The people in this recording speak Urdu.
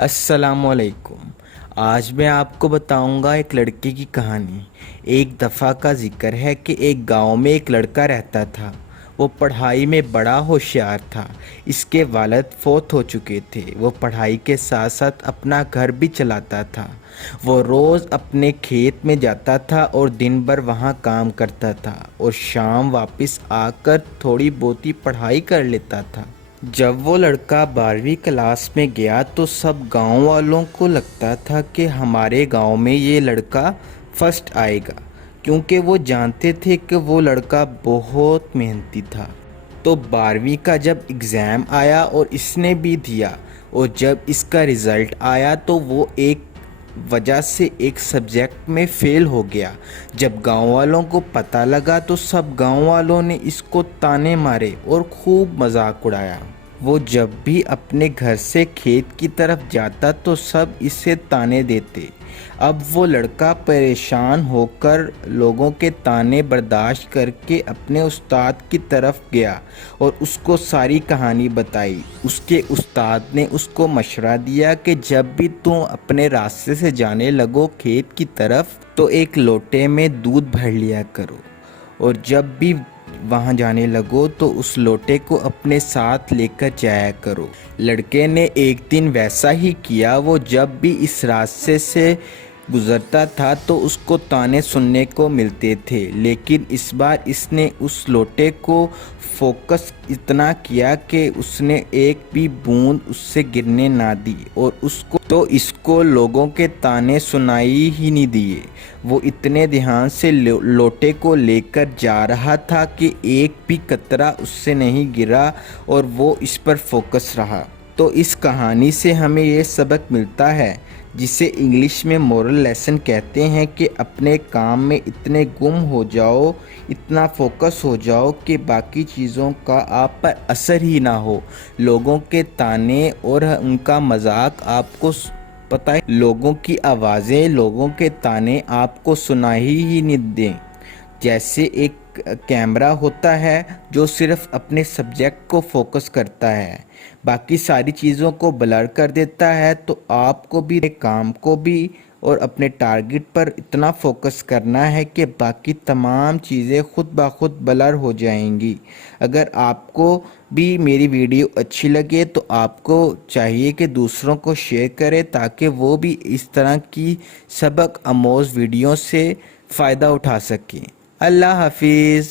السلام علیکم۔ آج میں آپ کو بتاؤں گا ایک لڑکے کی کہانی۔ ایک دفعہ کا ذکر ہے کہ ایک گاؤں میں ایک لڑکا رہتا تھا۔ وہ پڑھائی میں بڑا ہوشیار تھا۔ اس کے والد فوت ہو چکے تھے۔ وہ پڑھائی کے ساتھ ساتھ اپنا گھر بھی چلاتا تھا۔ وہ روز اپنے کھیت میں جاتا تھا اور دن بھر وہاں کام کرتا تھا اور شام واپس آ کر تھوڑی بہت پڑھائی کر لیتا تھا۔ جب وہ لڑکا 12ویں کلاس میں گیا تو سب گاؤں والوں کو لگتا تھا کہ ہمارے گاؤں میں یہ لڑکا فرسٹ آئے گا، کیونکہ وہ جانتے تھے کہ وہ لڑکا بہت محنتی تھا۔ تو 12ویں کا جب ایگزام آیا اور اس نے بھی دیا، اور جب اس کا رزلٹ آیا تو وہ ایک وجہ سے ایک سبجیکٹ میں فیل ہو گیا۔ جب گاؤں والوں کو پتہ لگا تو سب گاؤں والوں نے اس کو تانے مارے اور خوب مذاق اڑایا۔ وہ جب بھی اپنے گھر سے کھیت کی طرف جاتا تو سب اسے تانے دیتے۔ اب وہ لڑکا پریشان ہو کر لوگوں کے تانے برداشت کر کے اپنے استاد کی طرف گیا اور اس کو ساری کہانی بتائی۔ اس کے استاد نے اس کو مشورہ دیا کہ جب بھی تم اپنے راستے سے جانے لگو کھیت کی طرف تو ایک لوٹے میں دودھ بھر لیا کرو، اور جب بھی وہاں جانے لگو تو اس لوٹے کو اپنے ساتھ لے کر جایا کرو۔ لڑکے نے ایک دن ویسا ہی کیا۔ وہ جب بھی اس راستے سے گزرتا تھا تو اس کو تانے سننے کو ملتے تھے، لیکن اس بار اس نے اس لوٹے کو فوکس اتنا کیا کہ اس نے ایک بھی بوند اس سے گرنے نہ دی، اور اس کو لوگوں کے تانے سنائی ہی نہیں دیے۔ وہ اتنے دھیان سے لوٹے کو لے کر جا رہا تھا کہ ایک بھی قطرہ اس سے نہیں گرا اور وہ اس پر فوکس رہا۔ تو اس کہانی سے ہمیں یہ سبق ملتا ہے، جسے انگلش میں مورل لیسن کہتے ہیں، کہ اپنے کام میں اتنے گم ہو جاؤ، اتنا فوکس ہو جاؤ کہ باقی چیزوں کا آپ پر اثر ہی نہ ہو۔ لوگوں کے تانے اور ان کا مذاق آپ کو پتہ ہے، لوگوں کی آوازیں، لوگوں کے تانے آپ کو سنائی ہی نہیں دیں۔ جیسے ایک کیمرہ ہوتا ہے جو صرف اپنے سبجیکٹ کو فوکس کرتا ہے، باقی ساری چیزوں کو بلر کر دیتا ہے، تو آپ کو بھی کام کو بھی اور اپنے ٹارگٹ پر اتنا فوکس کرنا ہے کہ باقی تمام چیزیں خود بخود بلر ہو جائیں گی۔ اگر آپ کو بھی میری ویڈیو اچھی لگے تو آپ کو چاہیے کہ دوسروں کو شیئر کریں تاکہ وہ بھی اس طرح کی سبق آموز ویڈیو سے فائدہ اٹھا سکیں۔ اللہ حافظ۔